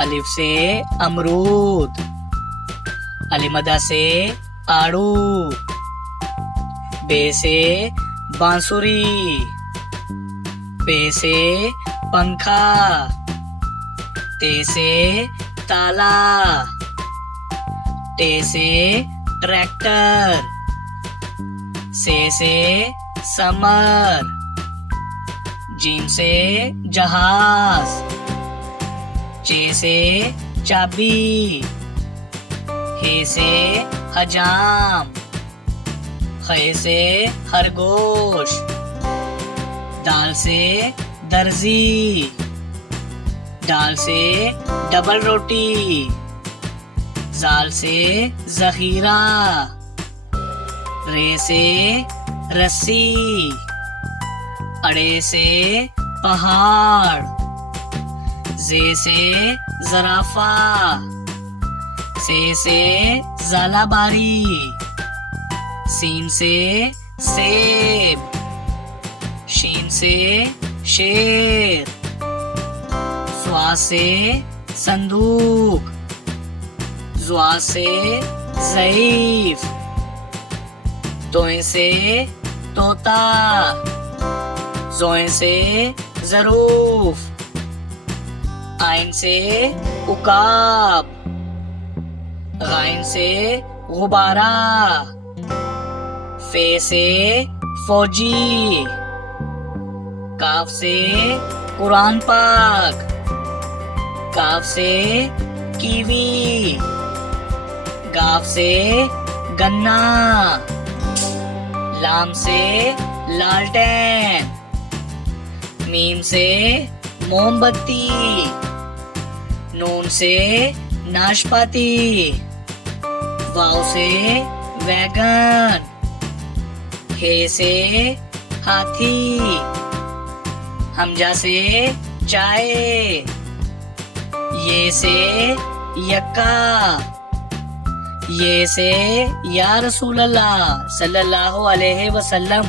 अलिफ से अमरूद, अलिमदा से आड़ू, बे से बांसुरी, पे से पंखा, ते से ताला, टे से ट्रैक्टर, से समर, जीम से जहाज, चे से चाबी, हे से हजाम, खे से खरगोश, दाल से दर्जी, डाल से डबल रोटी, जाल से जखीरा, रे से रस्सी, अड़े से पहाड़, जे से जराफा, से जालाबारी, सीन से सेब, शीन से शेर, स्वा से संदूक, ज़्वा से ज़ईफ, तोए से तोता, ज़ोए से ज़रूफ, आइन से उकाब, गाइन से गुबारा, फे से फौजी, काफ से कुरान पाक, काफ से कीवी, गाफ से गन्ना, लाम से लालटेन, मीम से मोमबत्ती, नून से नाशपाती, वाव से वैगन, हे से हाथी, हमजा से चाय, ये से यक्का, ये से या रसूल अल्लाह सल्लल्लाहु अलैहि वसल्लम।